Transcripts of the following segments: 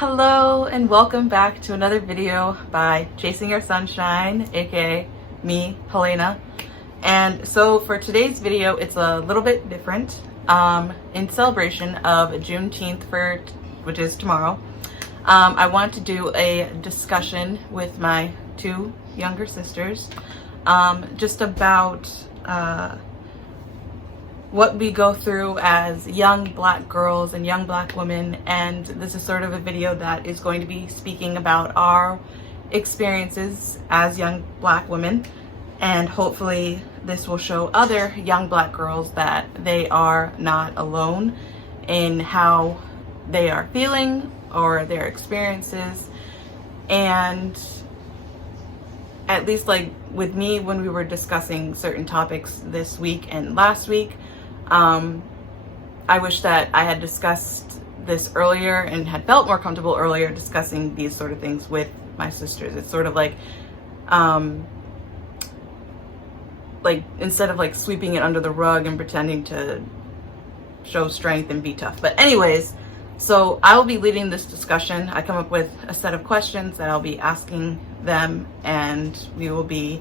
Hello and welcome back to another video by Chasing Your Sunshine, aka me, Helena. And so for today's video, it's a little bit different. In celebration of Juneteenth, which is tomorrow, I want to do a discussion with my two younger sisters just about what we go through as young Black girls and young Black women. And this is sort of a video that is going to be speaking about our experiences as young Black women, and hopefully this will show other young Black girls that they are not alone in how they are feeling or their experiences. And at least like with me, when we were discussing certain topics this week and last week, I wish that I had discussed this earlier and had felt more comfortable earlier discussing these sort of things with my sisters. It's sort of like instead of like sweeping it under the rug and pretending to show strength and be tough. But anyways, so I will be leading this discussion. I come up with a set of questions that I'll be asking them, and we will be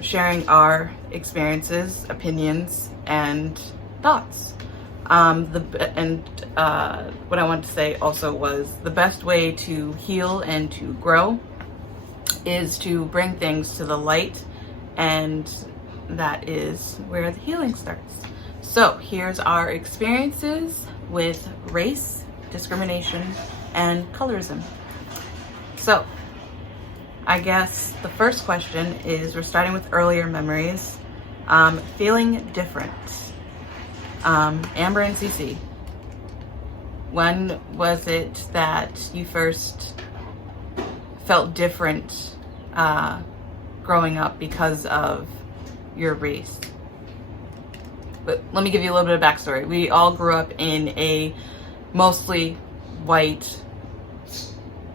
sharing our experiences, opinions, and thoughts. What I wanted to say also was the best way to heal and to grow is to bring things to the light, and that is where the healing starts. So here's our experiences with race, discrimination, and colorism. So I guess the first question is, we're starting with earlier memories. Feeling different. Amber and Cece, when was it that you first felt different growing up because of your race? But let me give you a little bit of backstory. We all grew up in a mostly white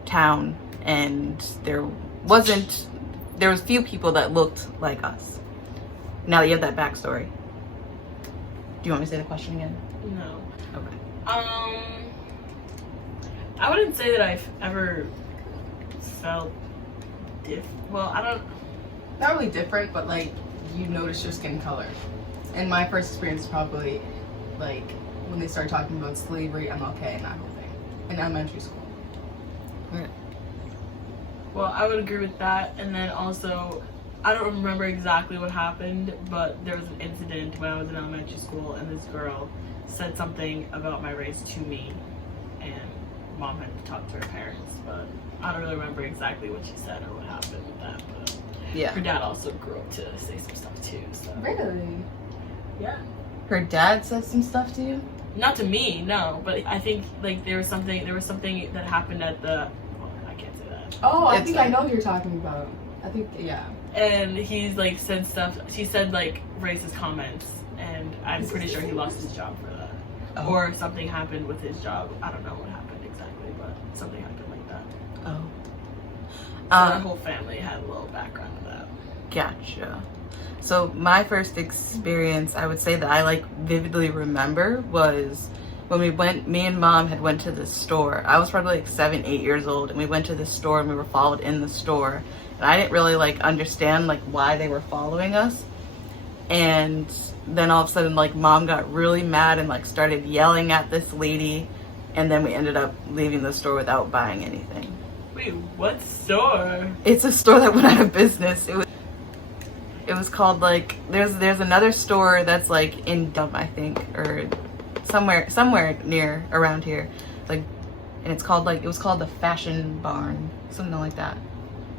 town, and there was few people that looked like us. Now that you have that backstory, do you want me to say the question again? No. Okay. I wouldn't say that I've ever felt not really different, but like you notice your skin color. And my first experience is probably like when they started talking about slavery, MLK, and that whole thing in elementary school. Right. Well, I would agree with that. And then also, I don't remember exactly what happened, but there was an incident when I was in elementary school, and this girl said something about my race to me, and mom had to talk to her parents, but I don't really remember exactly what she said or what happened with that. But Yeah. her dad also grew up to say some stuff too. So Really? yeah. Her dad said some stuff to you? Not to me, no. But I think like there was something that happened at the. Well, I can't say that. Oh, I It's think I know who you're talking about. I think, yeah. And he's like said stuff. She said like racist comments, and I'm pretty sure he lost his job for that, Oh. or something happened with his job. I don't know what happened exactly, but something happened like that. Oh. So our whole family had a little background of that. Gotcha. So my first experience, I would say that I like vividly remember, was when me and mom had went to the store. I was probably like 7, 8 years old, and we went to the store and we were followed in the store. And I didn't really like understand like why they were following us. And then all of a sudden like mom got really mad and like started yelling at this lady, and then we ended up leaving the store without buying anything. Wait, what store? It's a store that went out of business. It was called like, there's another store that's like in Dub, I think, or somewhere near around here, like, and it was called the Fashion Barn, something like that.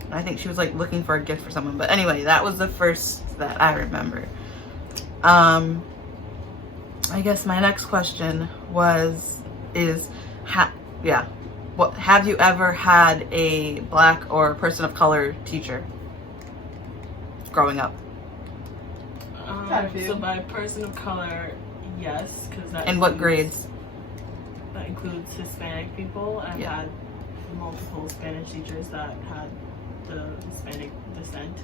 And I think she was like looking for a gift for someone. But anyway, that was the first that I remember. I guess my next question have you ever had a Black or person of color teacher growing up? So by person of color, yes, because that. In what grades? That includes Hispanic people. I've had multiple Spanish teachers that had the Hispanic descent.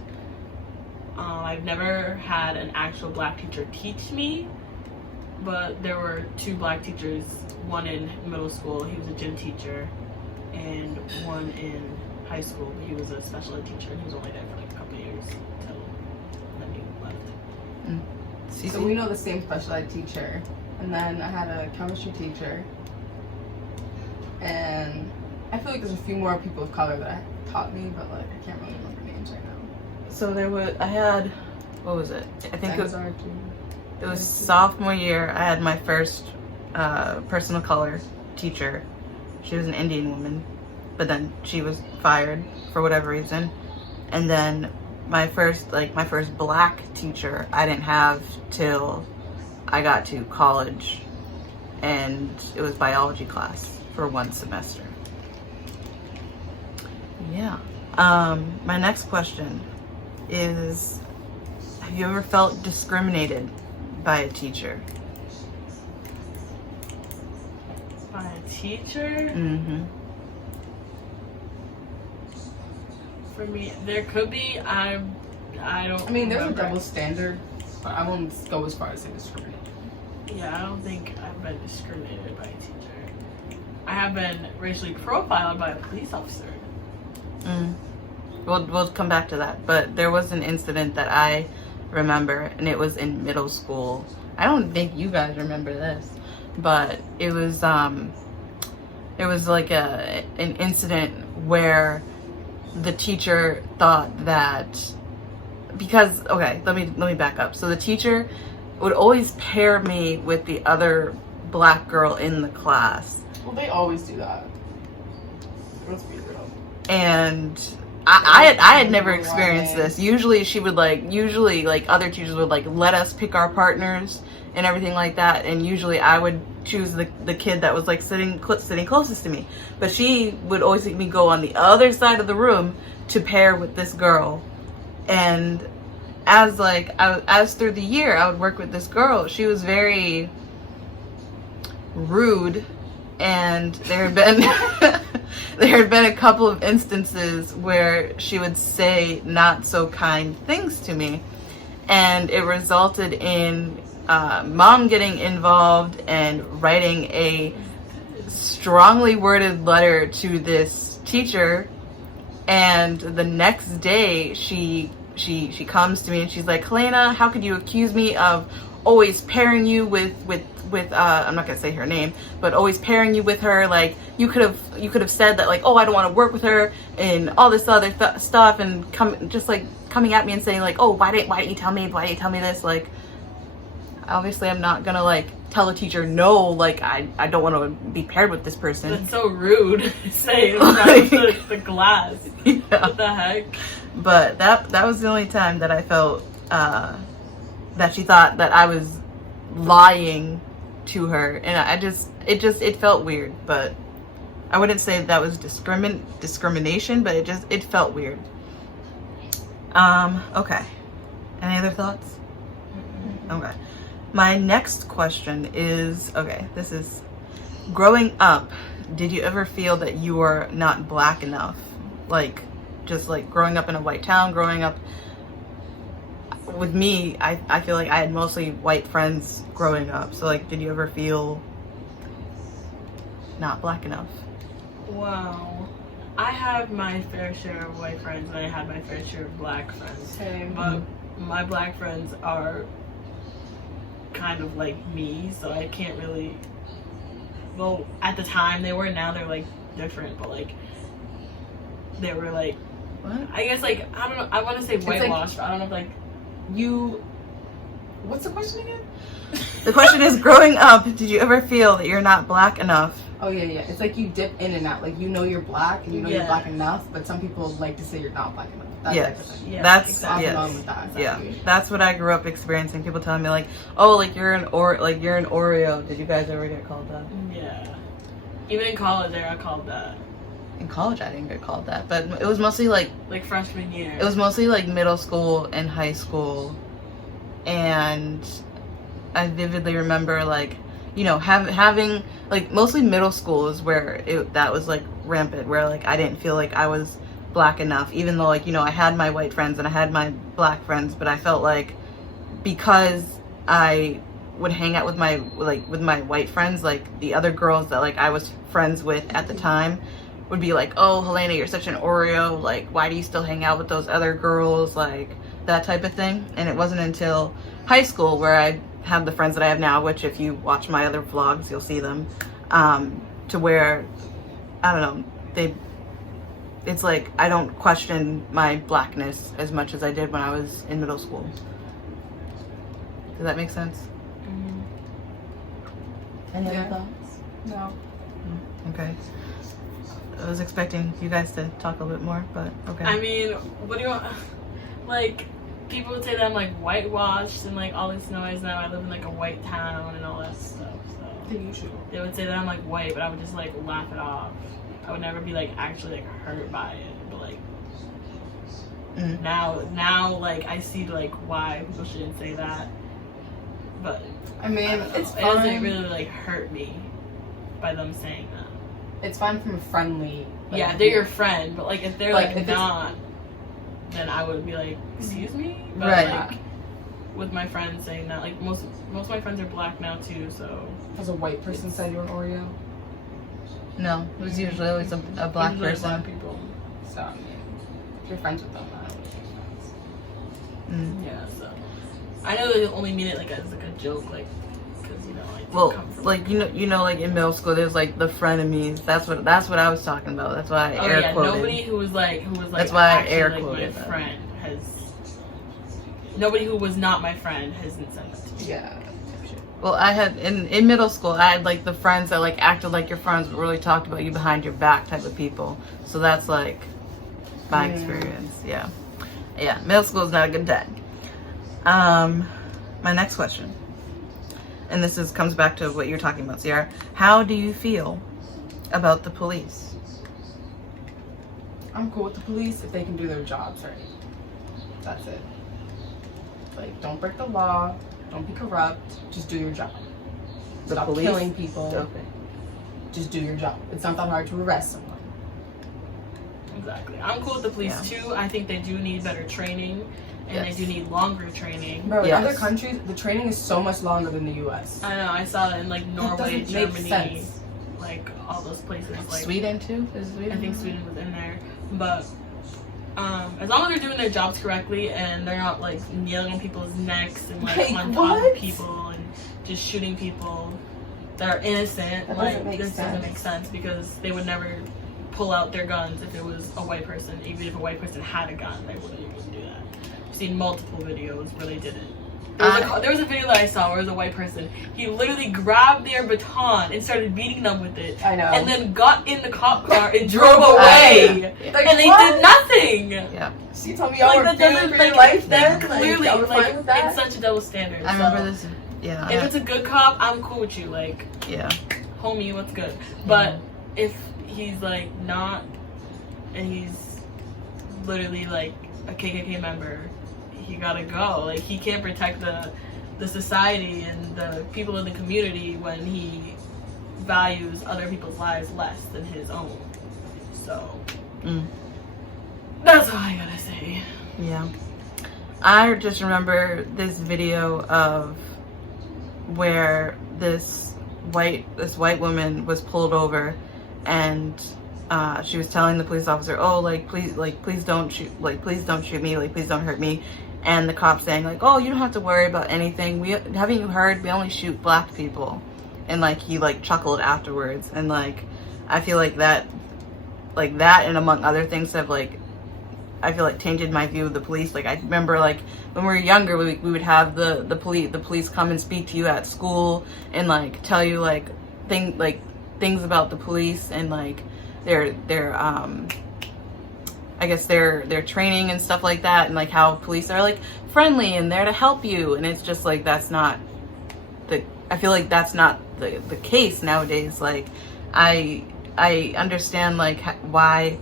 I've never had an actual Black teacher teach me, but there were 2 Black teachers, one in middle school, he was a gym teacher, and one in high school. But he was a special ed teacher, and he was only there for like a couple of years until then he left. So we know the same special ed teacher, and then I had a chemistry teacher, and I feel like there's a few more people of color that taught me, but like I can't really remember names right now. So I had, what was it? I think it was sophomore year. I had my first person of color teacher. She was an Indian woman, but then she was fired for whatever reason. And then my first black teacher I didn't have till I got to college, and it was biology class for one semester. Yeah. My next question is, have you ever felt discriminated by a teacher? By a teacher? Mm-hmm. For me, there could be. I don't. I mean, there's remember. a double standard, but I won't go as far as say discriminate. Yeah, I don't think I've been discriminated by a teacher. I have been racially profiled by a police officer. We'll come back to that, but there was an incident that I remember, and it was in middle school. I don't think you guys remember this, but it was like an incident where the teacher thought that, because, okay, let me back up. So the teacher would always pair me with the other black girl in the class. Well, they always do that. Let's be real. And I had never experienced this. Usually other teachers would like let us pick our partners and everything like that, and usually I would choose the kid that was like sitting closest to me. But she would always make me go on the other side of the room to pair with this girl. And as through the year I would work with this girl, she was very rude, and there had been a couple of instances where she would say not so kind things to me, and it resulted in mom getting involved and writing a strongly worded letter to this teacher. And the next day she comes to me and she's like, "Helena, how could you accuse me of always pairing you with I'm not gonna say her name, but always pairing you with her? Like, you could have said that, like, oh, I don't want to work with her and all this other stuff, and coming at me and saying like, oh, why didn't you tell me this?" Like, obviously I'm not gonna like tell a teacher no, like I don't want to be paired with this person. That's so rude to say in front of the class. Yeah. What the heck? But that was the only time that I felt that she thought that I was lying to her, and it felt weird. But I wouldn't say that was discrimination, but it felt weird. Okay. Any other thoughts? Okay. My next question is, this is, growing up, did you ever feel that you were not black enough? Like, just like growing up in a white town, growing up with me, I feel like I had mostly white friends growing up. So like, did you ever feel not black enough? Wow. I have my fair share of white friends, and I had my fair share of black friends. Same. But my black friends are kind of like me, so I can't really, well, at the time they were, now they're like different, but like they were like, What? I guess like, I don't know, I want to say whitewashed, but I don't know if like what's the question again? The question is, growing up, did you ever feel that you're not black enough? Oh yeah. It's like you dip in and out. Like, you know you're black and you know you're black enough, but some people like to say you're not black enough. That's That's exactly. Yeah, that's what I grew up experiencing. People telling me like, oh, like you're an Oreo. Did you guys ever get called that? Yeah. Even in college, I got called that. In college, I didn't get called that, but it was mostly like freshman year. It was mostly like middle school and high school, and I vividly remember like, you know, having like mostly middle school is where that was like rampant, where like I didn't feel like I was black enough, even though like, you know, I had my white friends and I had my black friends, but I felt like because I would hang out with my white friends, like the other girls that like I was friends with at the time would be like, oh, Helena, you're such an Oreo, like, why do you still hang out with those other girls, like, that type of thing. And it wasn't until high school where I have the friends that I have now, which if you watch my other vlogs, you'll see them, to where, I don't know, it's like I don't question my blackness as much as I did when I was in middle school. Does that make sense? Any other thoughts? No. Okay. I was expecting you guys to talk a little bit more, but okay. I mean, what do you want? Like, people would say that I'm like whitewashed and like all this noise now. I live in like a white town and all that stuff. So they would say that I'm like white, but I would just like laugh it off. I would never be like actually like hurt by it. But like now like I see like why people shouldn't say that. But I mean, it doesn't really like hurt me by them saying that. It's fine from a friendly. Like, yeah, they're your friend, but like if they're like, like if not, then I would be like, excuse me. But Right. like with my friends saying that, like most of my friends are black now too, so. Has a white person said you're an Oreo? No, it was usually always a black Usually person. Black people. So I mean, if you're friends with them, I don't think it's Yeah, so I know they only mean it like as like a joke, like because you know like. Well, come from, like you know, like in middle school, there's like the frenemies. That's what I was talking about. That's why I air quoted. Nobody who was like That's why I actually, air like, quoted my that. friend has. Nobody who was not my friend hasn't said that to me. Yeah. Well, I had in middle school, I had like the friends that like acted like your friends, but really talked about you behind your back type of people. So that's like my experience. Yeah, middle school is not a good time. My next question, and this comes back to what you're talking about, Sierra. How do you feel about the police? I'm cool with the police if they can do their jobs right. That's it. Like, don't break the law. Don't be corrupt. Just do your job. The Stop police? killing people. Okay. Just do your job. It's not that hard to arrest someone. Exactly. I'm cool with the police too. I think they do need better training, and they do need longer training. Bro, in other countries, the training is so much longer than the U.S. I know. I saw that in like Norway, doesn't make Germany, sense. like all those places. Like Sweden too? Is Sweden? I think Sweden was in there, but as long as they're doing their jobs correctly and they're not like kneeling on people's necks and like on top of people and just shooting people that are innocent, this doesn't make sense because they would never pull out their guns if it was a white person. Even if a white person had a gun, they wouldn't even do that. I've seen multiple videos where they did it. There was a video that I saw where it was a white person. He literally grabbed their baton and started beating them with it. I know. And then got in the cop car and drove away. Like, and they did nothing. Yeah. So you told me y'all were that feeling doesn't for your life then? Clearly, y'all were like, fine with that? it's such a double standard. I remember this. Yeah. If it's a good cop, I'm cool with you. Like, Yeah. homie, what's good? But if he's like not, and he's literally like a KKK member, he gotta go. Like, he can't protect the society and the people in the community when he values other people's lives less than his own. So that's all I gotta say. Yeah. I just remember this video of where this white woman was pulled over, and she was telling the police officer, "Oh, please don't shoot me, please don't hurt me." And the cop saying like, "Oh, you don't have to worry about anything. Haven't you heard? We only shoot black people." And like he like chuckled afterwards, and like I feel like that and among other things have like I feel like tainted my view of the police. Like I remember like when we were younger, we would have the police come and speak to you at school and like tell you like things about the police and like their I guess their training and stuff like that, and like how police are like friendly and there to help you, and it's just like I feel like that's not the case nowadays. Like I understand like why,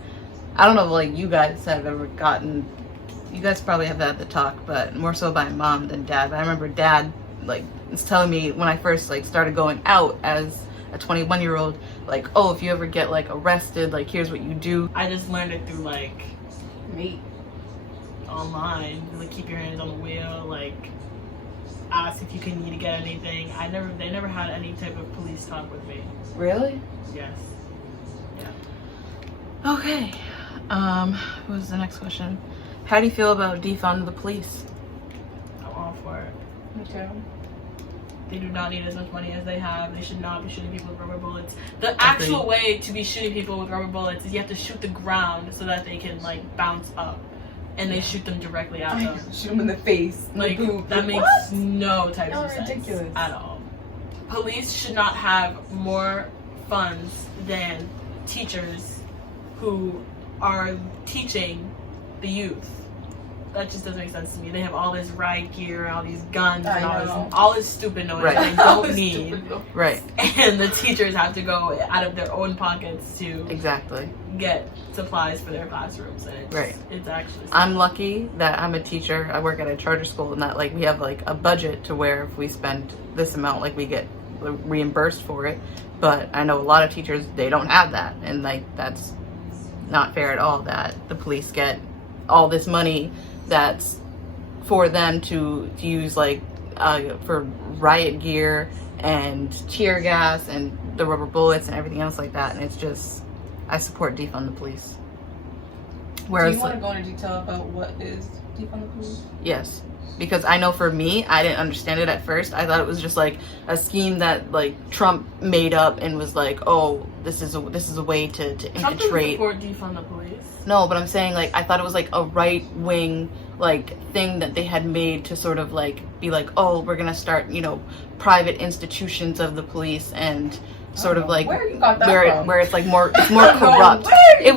I don't know, like you guys have ever gotten, you guys probably have had the talk, but more so by mom than dad. But I remember dad like was telling me when I first like started going out as a 21-year-old, like, oh, if you ever get like arrested, like here's what you do. I just learned it through like me online. Like, keep your hands on the wheel, like ask if you need to get anything. They never had any type of police talk with me. Really? Yes. Yeah. Okay. What was the next question? How do you feel about defund the police? I'm all for it. Me too. They do not need as much money as they have. They should not be shooting people with rubber bullets. The actual way to be shooting people with rubber bullets is you have to shoot the ground so that they can like bounce up, and they shoot them directly at them. Shoot them in the face. Like that makes no type of sense ridiculous. at all. Police should not have more funds than teachers who are teaching the youth. That just doesn't make sense to me. They have all this riot gear, all these guns, and all this stupid noise Right. they don't need. Right. And the teachers have to go out of their own pockets to Exactly. get supplies for their classrooms. And it's, Right. it's actually I'm lucky that I'm a teacher. I work at a charter school, and that like we have like a budget to where if we spend this amount, like we get reimbursed for it. But I know a lot of teachers, they don't have that, and like that's not fair at all. That the police get all this money that's for them to use like for riot gear and tear gas and the rubber bullets and everything else like that. And it's just, I support defund the police. Whereas, do you want to go into detail about what is defund the police? yes, because I know for me, I didn't understand it at first. I thought it was just like a scheme that like Trump made up and was like, oh, this is a way to Trump infiltrate. doesn't support defund the police. No, but I'm saying like I thought it was like a right wing like thing that they had made to sort of like be like, oh, we're gonna start, you know, private institutions of the police and sort of like where you got that from? where it's like more corrupt. It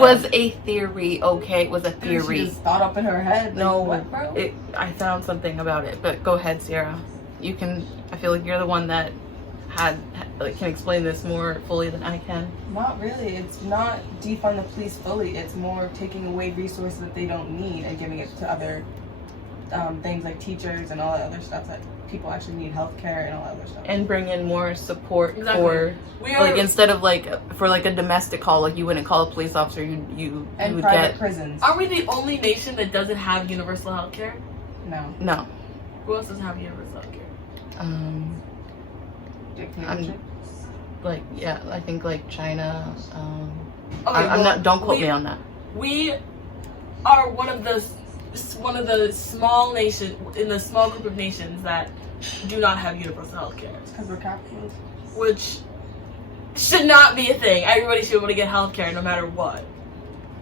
was a theory, okay? It was a theory. She just thought up in her head. No, like, what, bro? I found something about it, but go ahead, Sierra. You can. I feel like you're the one that can explain this more fully than I can. Not really. It's not defund the police fully. It's more taking away resources that they don't need and giving it to other things like teachers and all that other stuff that people actually need, healthcare and all that other stuff. And bring in more support Exactly. like instead of like for like a domestic call, like you wouldn't call a police officer, you and would private get prisons. Are we the only nation that doesn't have universal health care? No. Who else doesn't have universal health care? Dictatorship. Like yeah, I think like China. Okay, I'm not. Don't quote me on that. We are one of the small nation in the small group of nations that do not have universal health care. Because we're capitalist. Which should not be a thing. Everybody should be able to get health care no matter what.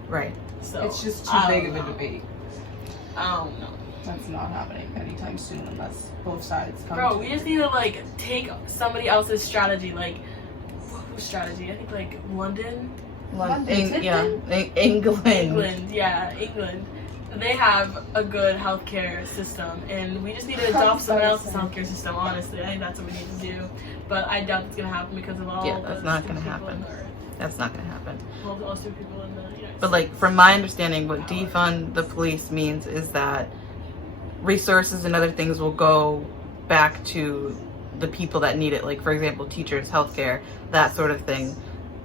Right. So It's just too big of a debate. I don't know. That's not happening anytime soon unless both sides come. Bro, we just need to like take somebody else's strategy. Like whose strategy? I think like London. London, yeah, England. England. They have a good healthcare system, and we just need to adopt someone else's healthcare system. Honestly, I think that's what we need to do. But I doubt it's gonna happen because of all. Yeah, that's not gonna people happen. in the- That's not gonna happen. All the stupid people in the United But like from my understanding, what defund the police means is that resources and other things will go back to the people that need it. Like for example, teachers, healthcare, that sort of thing.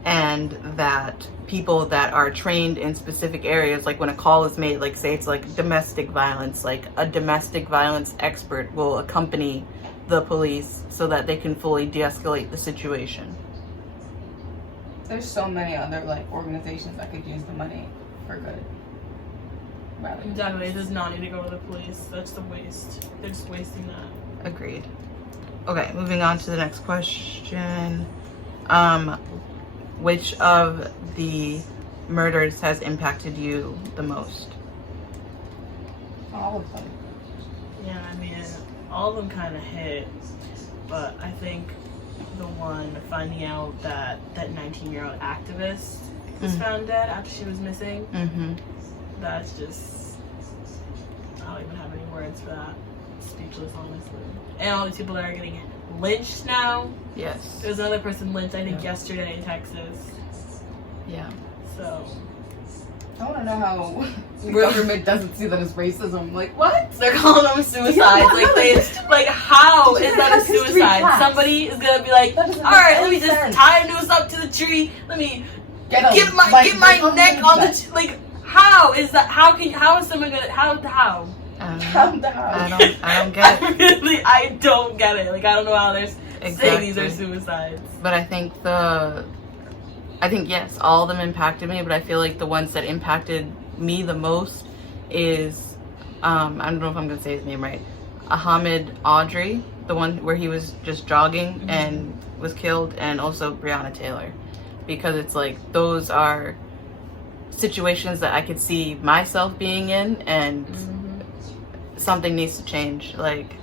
And that people that are trained in specific areas, like when a call is made, like say it's like domestic violence, like a domestic violence expert will accompany the police so that they can fully de-escalate the situation. There's so many other like organizations that could use the money for good. Rather than Exactly. It does not need to go to the police. That's the waste. They're just wasting that. Agreed. Okay, moving on to the next question. Which of the murders has impacted you the most? all of them. Yeah, I mean, all of them kind of hit, but I think the one finding out that that 19-year-old activist was found dead after she was missing, that's just, I don't even have any words for that. Speechless, honestly. And all these people that are getting lynched now. Yes. There was another person lynched, I think, yesterday in Texas. Yeah. So. I want to know how the government doesn't see that as racism. Like, what? They're calling them suicides. Like how is that a suicide? Somebody is gonna be like, all right, let me just tie a noose up to the tree. Let me get my neck on the like. How is that? How is someone gonna how? I don't get it. I don't get it. Like I don't know how they're saying these are suicides. But I think I think, yes, all of them impacted me, but I feel like the ones that impacted me the most is, I don't know if I'm going to say his name right, Ahmed Audrey, the one where he was just jogging and was killed, and also Breonna Taylor. Because it's like, those are situations that I could see myself being in, and something needs to change. Like,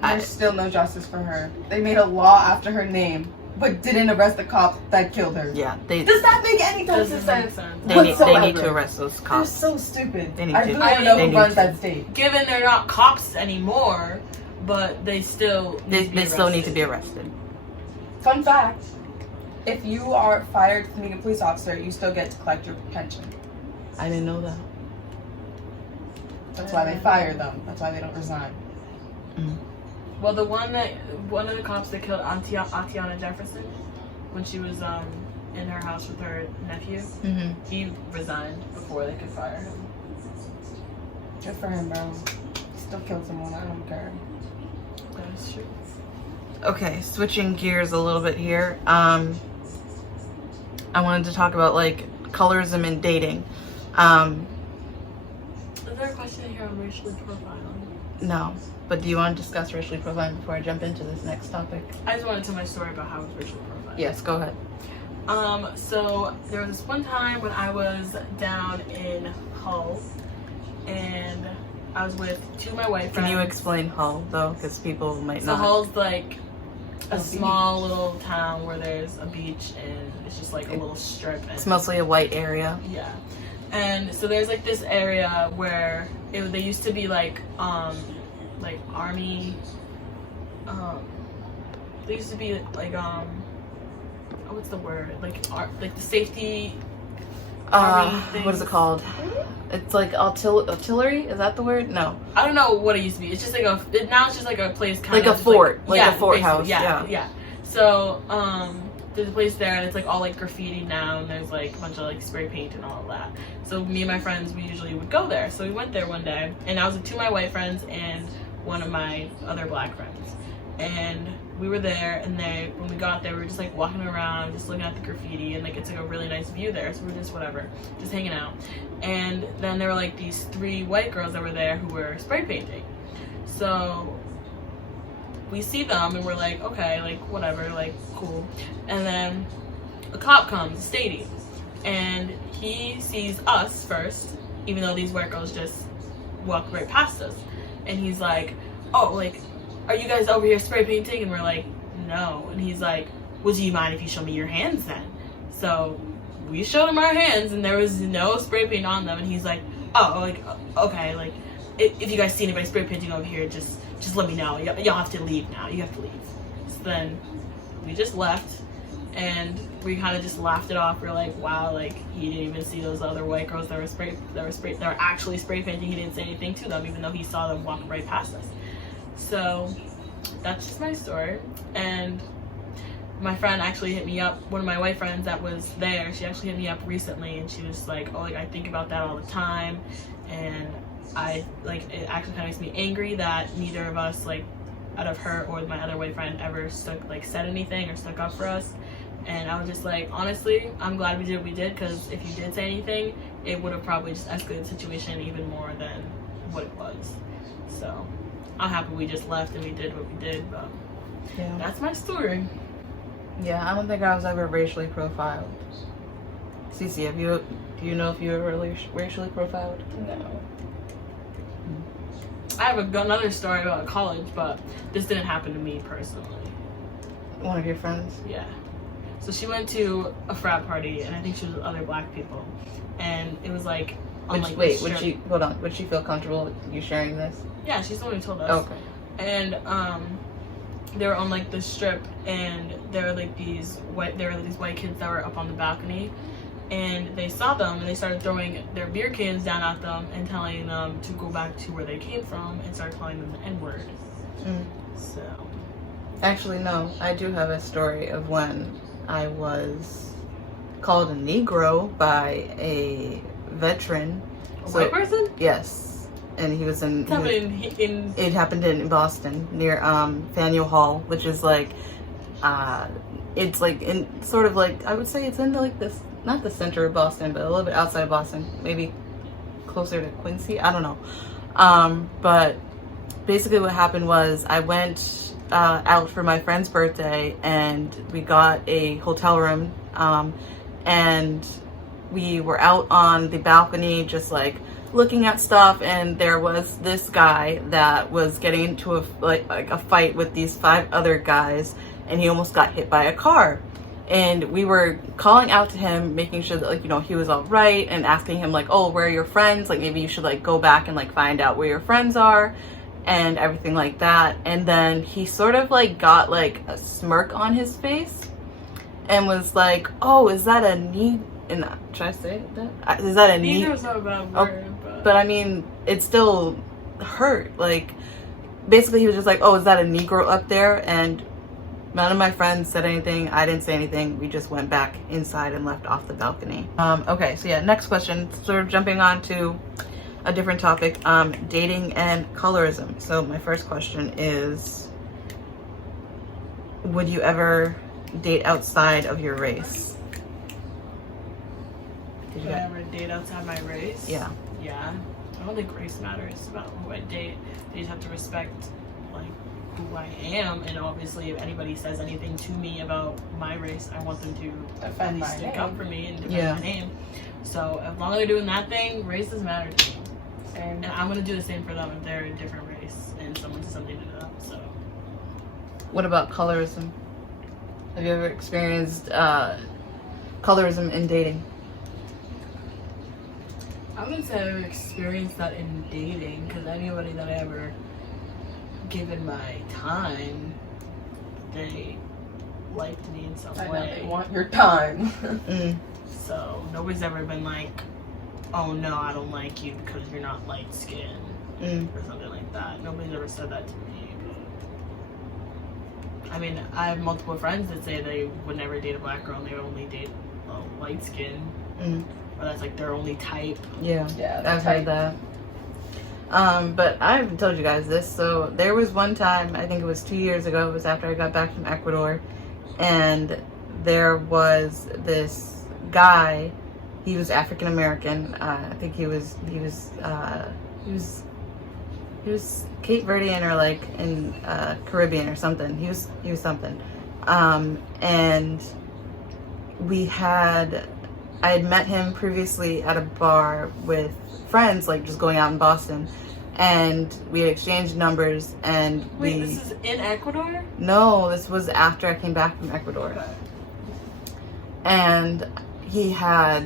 there's still no justice for her. They made a law after her name, but didn't arrest the cop that killed her. Yeah, does that make any type of sense? They need to arrest those cops. They're so stupid. I don't know who runs that state. Given they're not cops anymore, but they still need to be arrested. Fun fact: if you are fired from being a police officer, you still get to collect your pension. I didn't know that. That's why they fire them. That's why they don't resign. Well, one of the cops that killed Atiana Jefferson when she was in her house with her nephew, he resigned before they could fire him. Good for him, bro. Still killed someone. I don't care. That is true. Okay, switching gears a little bit here. I wanted to talk about like colorism in dating. Is there a question here on racially profiling? No. But do you want to discuss racially profiling before I jump into this next topic? I just want to tell my story about how I was racially profiled. Yes, go ahead. So there was this one time when I was down in Hull, and I was with two of my white friends. Can you explain Hull, though? Because people might not. So Hull's like a small little town where there's a beach, and it's just like a little strip. And it's mostly a white area. Yeah. And so there's like this area where they used to be like army, they used to be like what's the word, like the safety army things. What is it called? It's like artillery, is that the word? No, I don't know what it used to be. It's just like now it's just like a place kind like of a fort, like a fort house. Yeah. So there's a place there, and it's like all like graffiti now, and there's like a bunch of like spray paint and all of that. So me and my friends, we usually would go there. So we went there one day, and I was with two of my white friends and one of my other black friends, and we were there. And when we got there, we were just like walking around, just looking at the graffiti, and like it's like a really nice view there. So we were just just hanging out. And then there were like these three white girls that were there who were spray painting. So we see them and we're like, okay, like whatever, like cool. And then a cop comes, Stady, and he sees us first, even though these white girls just walked right past us. And he's like, oh, like, are you guys over here spray painting? And we're like, no. And he's like, well, do you mind if you show me your hands then? So we showed him our hands, and there was no spray paint on them. And he's like, oh, like, okay, like, if you guys see anybody spray painting over here, just let me know. Y'all have to leave now. You have to leave. So then we just left, and we kind of just laughed it off. We're like, wow, like, he didn't even see those other white girls that were actually spray painting. He didn't say anything to them, even though he saw them walk right past us. So that's just my story. And my friend actually hit me up, one of my white friends that was there, she actually hit me up recently, and she was like, oh, like, I think about that all the time, and it actually kind of makes me angry that neither of us, like, out of her or my other white friend, ever said anything or stuck up for us. And I was just like, honestly, I'm glad we did what we did, because if you did say anything, it would have probably just escalated the situation even more than what it was. So I'm happy we just left and we did what we did, but yeah, that's my story. Yeah, I don't think I was ever racially profiled. Cece, do you know if you were really racially profiled? No. I have another story about college, but this didn't happen to me personally. One of your friends? Yeah. So she went to a frat party, and I think she was with other black people, and it was like would she feel comfortable with you sharing this? Yeah, she's the one who told us. Okay. And they were on like the strip, and there were these white kids that were up on the balcony, and they saw them, and they started throwing their beer cans down at them and telling them to go back to where they came from, and started calling them the N-word. So actually, no, I do have a story of when I was called a Negro by a veteran. White person? Yes. And he was it happened in Boston, near Faneuil Hall, which is like it's like in sort of like, I would say it's in like this, not the center of Boston, but a little bit outside of Boston, maybe closer to Quincy. I don't know. But basically what happened was I went out for my friend's birthday, and we got a hotel room, and we were out on the balcony just like looking at stuff, and there was this guy that was getting into a fight with these 5 other guys, and he almost got hit by a car. And we were calling out to him, making sure that, like, you know, he was all right, and asking him like, oh, where are your friends? Like, maybe you should like go back and like find out where your friends are and everything like that. And then he sort of like got like a smirk on his face and was like, oh, is that a knee? And should I say that? Is that a knee? Negro's not a bad word, but I mean, it still hurt. Like, basically he was just like, oh, is that a Negro up there? And none of my friends said anything. I didn't say anything. We just went back inside and left off the balcony. Okay, so yeah, next question. Sort of jumping on to a different topic, dating and colorism. So my first question is, would you ever date outside of your race? Would I ever date outside my race? Yeah. Yeah. I don't think race matters about who I date. They just have to respect like who I am, and obviously if anybody says anything to me about my race, I want them to Defend my stick name. up for me and defend my name. So as long as they're doing that thing, race doesn't matter to me. And I'm gonna do the same for them if they're a different race and someone says something to them. So What about colorism? Have you ever experienced colorism in dating? I wouldn't say I've ever experienced that in dating, because anybody that I ever given my time, they liked me in some I know way. they want your time. So nobody's ever been like, oh no, I don't like you because you're not light skinned or something like that. Nobody's ever said that to me. But I mean, I have multiple friends that say they would never date a black girl and they would only date light skin. Or that's like their only type. Yeah, Yeah, I've heard that. But I haven't told you guys this. So there was one time, I think it was 2 years ago, it was after I got back from Ecuador, and there was this guy. He was African American. I think he was Cape Verdean or like in Caribbean or something. He was something. And I had met him previously at a bar with friends, like just going out in Boston, and we had exchanged numbers, and Wait, this is in Ecuador? No, this was after I came back from Ecuador. And he had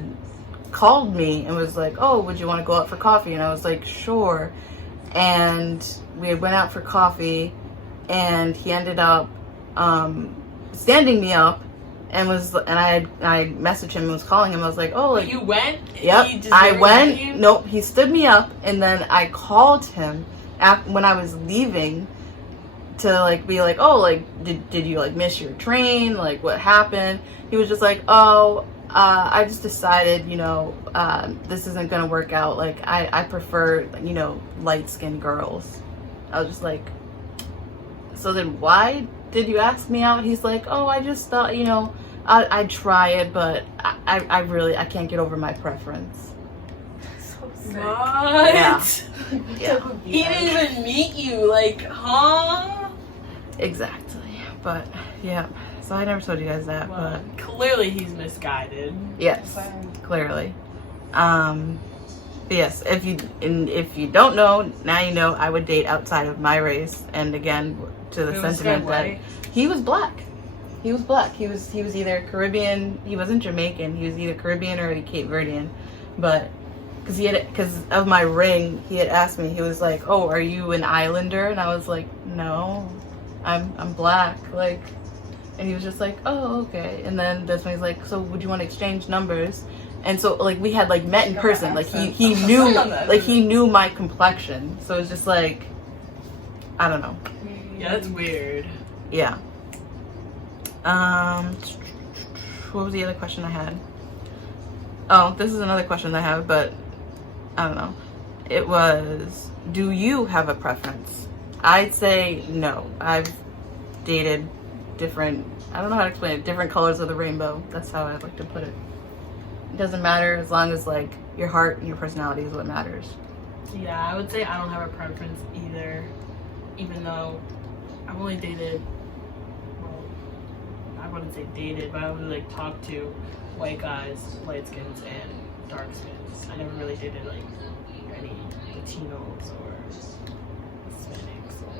called me and was like, oh, would you want to go out for coffee? And I was like, sure. And we went out for coffee, and he ended up standing me up, and I messaged him and was calling him. I was like, oh, like, you went? Yep, I went. Nope, he stood me up, and then I called him when I was leaving to like be like, oh, like, did you like miss your train? Like, what happened? He was just like, oh, I just decided, you know, this isn't gonna work out. Like, I prefer, you know, light-skinned girls. I was just like, so then why did you ask me out? He's like, oh, I just thought, you know, I'd try it, but I can't get over my preference. So sick. What? Yeah. Yeah. He didn't even meet you, like, huh? Exactly. But yeah, so I never told you guys that. Well, clearly he's misguided. But yes, clearly. But yes, if you don't know, now you know. I would date outside of my race, and again, to the sentiment that he was black. He was black. He was either Caribbean. He wasn't Jamaican. He was either Caribbean or Cape Verdean. But because of my ring, he had asked me. He was like, "Oh, are you an islander?" And I was like, "No, I'm black." Like, and he was just like, "Oh, okay." And then that's when he's like, "So would you want to exchange numbers?" And so like we had like met in person. Like he knew like he knew my complexion. So it's just like, I don't know. Yeah, that's weird. Yeah. What was the other question I had? Oh, this is another question I have, but I don't know. It was, do you have a preference? I'd say no. I've dated different, I don't know how to explain it, different colors of the rainbow. That's how I like to put it. It doesn't matter as long as like your heart and your personality is what matters. Yeah, I would say I don't have a preference either, even though I've only dated, well, I wouldn't say dated, but I would like talk to white guys, light skins, and dark skins. I never really dated like any Latinos or Hispanics or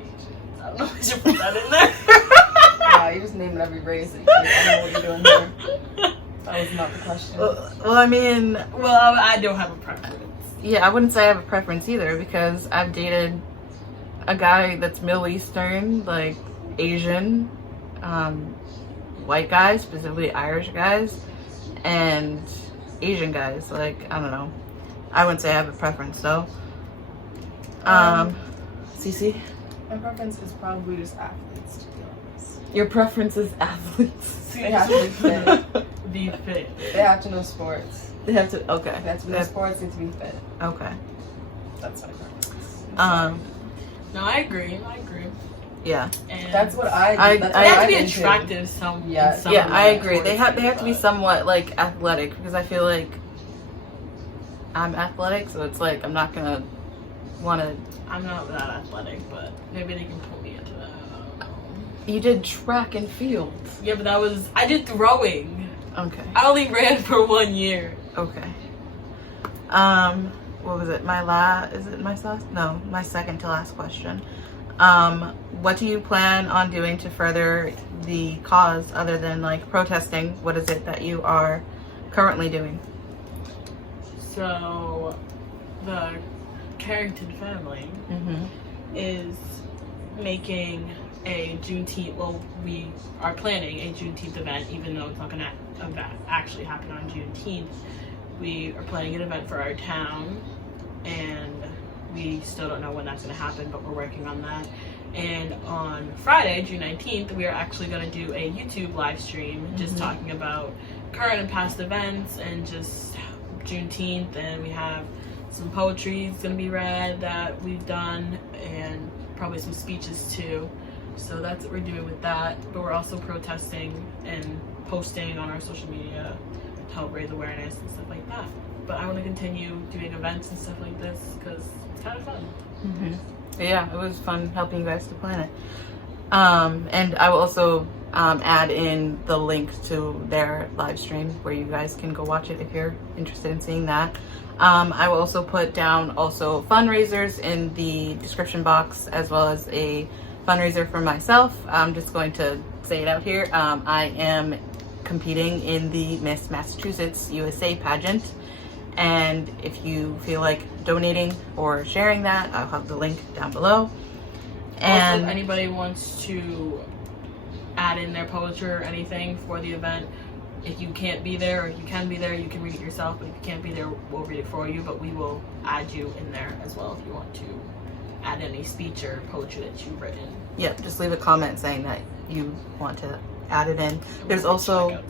Asians. I don't know if I should put that in there. Yeah, you just naming every race. And I don't know what you're doing here. That was not the question. Well, I mean, Well, I don't have a preference. yeah, I wouldn't say I have a preference either because I've dated a guy that's Middle Eastern, like Asian, white guys, specifically Irish guys, and Asian guys. Like, I don't know. I wouldn't say I have a preference though. Cece? My preference is probably just athletes, to be honest. Your preference is athletes. They have to be fit. Be fit. They have to know sports. They have to, okay. They have to know sports, they have to be fit. Okay. That's my preference. No, I agree. Yeah. And That's what I do. That's I they what have to I'm be into. attractive some. Yeah. in some Yeah, I way agree. They towards have to be but- somewhat like athletic because I feel like I'm athletic, so it's like I'm not gonna want to. I'm not that athletic, but maybe they can pull me into that. I don't know. You did track and field. Yeah, but I did throwing. Okay. I only ran for 1 year. Okay. What was it? Is it my last? No, my second to last question. What do you plan on doing to further the cause other than like protesting? What is it that you are currently doing? So, the Carrington family is making a Juneteenth. Well, we are planning a Juneteenth event, even though it's not going to actually happen on Juneteenth. We are planning an event for our town, and we still don't know when that's going to happen, but we're working on that. And on Friday, June 19th, we are actually going to do a YouTube live stream just talking about current and past events and just Juneteenth. And we have some poetry that's going to be read that we've done and probably some speeches too. So that's what we're doing with that. But we're also protesting and posting on our social media to help raise awareness and stuff like that. But I want to continue doing events and stuff like this because it's kind of fun. Yeah, it was fun helping you guys to plan it. And I will also add in the link to their live stream where you guys can go watch it if you're interested in seeing that. I will also put down also fundraisers in the description box as well as a fundraiser for myself. I'm just going to say it out here. I am competing in the Miss Massachusetts USA pageant. And if you feel like donating or sharing that, I'll have the link down below. And also, if anybody wants to add in their poetry or anything for the event, if you can't be there or if you can be there, you can read it yourself. But if you can't be there, we'll read it for you. But we will add you in there as well if you want to add any speech or poetry that you've written. yeah, just leave a comment saying that you want to add it in. There's also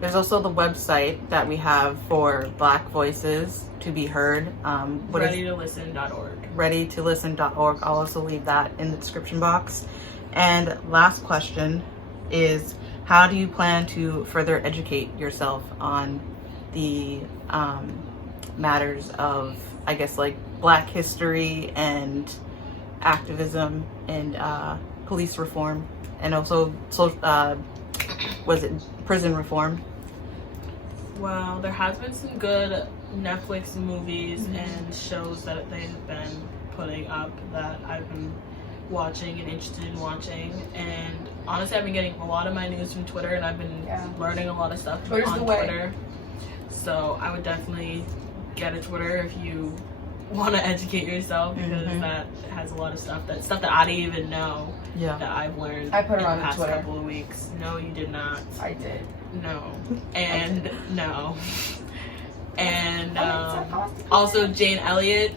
the website that we have for Black voices to be heard. readytolisten.org. readytolisten.org. I'll also leave that in the description box. And last question is, how do you plan to further educate yourself on the matters of, I guess, like Black history and activism and police reform, and also prison reform? Well, there has been some good Netflix movies and shows that they have been putting up that I've been watching and interested in watching. And honestly, I've been getting a lot of my news from Twitter, and I've been learning a lot of stuff Twitter's on the way. Twitter. So I would definitely get a Twitter if you want to educate yourself, because that has a lot of stuff that I didn't even know that I've learned I put it in on the past Twitter. couple of weeks. No, you did not. I did. No. And no. And Oh, also Jane Elliott,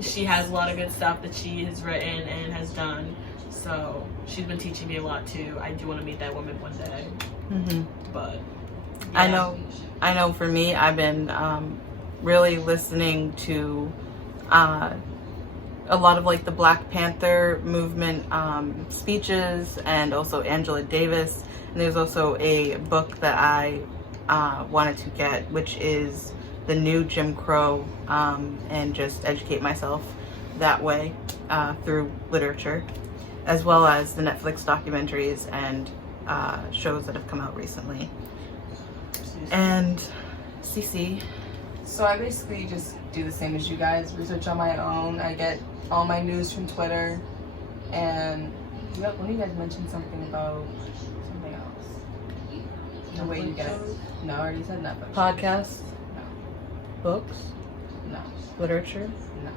she has a lot of good stuff that she has written and has done. So she's been teaching me a lot too. I do want to meet that woman one day. But yeah. I know for me, I've been really listening to a lot of like the Black Panther movement speeches, and also Angela Davis. And there's also a book that I wanted to get, which is The New Jim Crow, and just educate myself that way through literature, as well as the Netflix documentaries and shows that have come out recently. And Cece. So I basically just do the same as you guys, research on my own. I get all my news from Twitter, and when you guys mentioned something about something else, the way you get it. No, I already said Netflix. Podcasts? No. Books? No. Literature? No.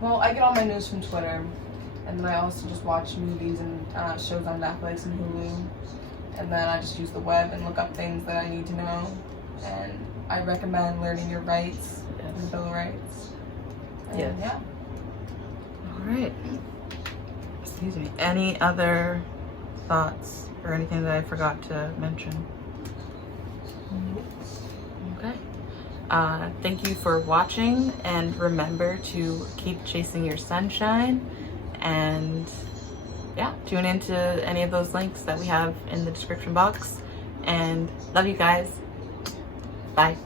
Well, I get all my news from Twitter, and then I also just watch movies and shows on Netflix and Hulu, and then I just use the web and look up things that I need to know. And I recommend learning your rights, the Bill of Rights. And Yes. Yeah. All right. Excuse me. Any other thoughts or anything that I forgot to mention? Okay. Thank you for watching, and remember to keep chasing your sunshine, and yeah, tune into any of those links that we have in the description box, and love you guys. Bye.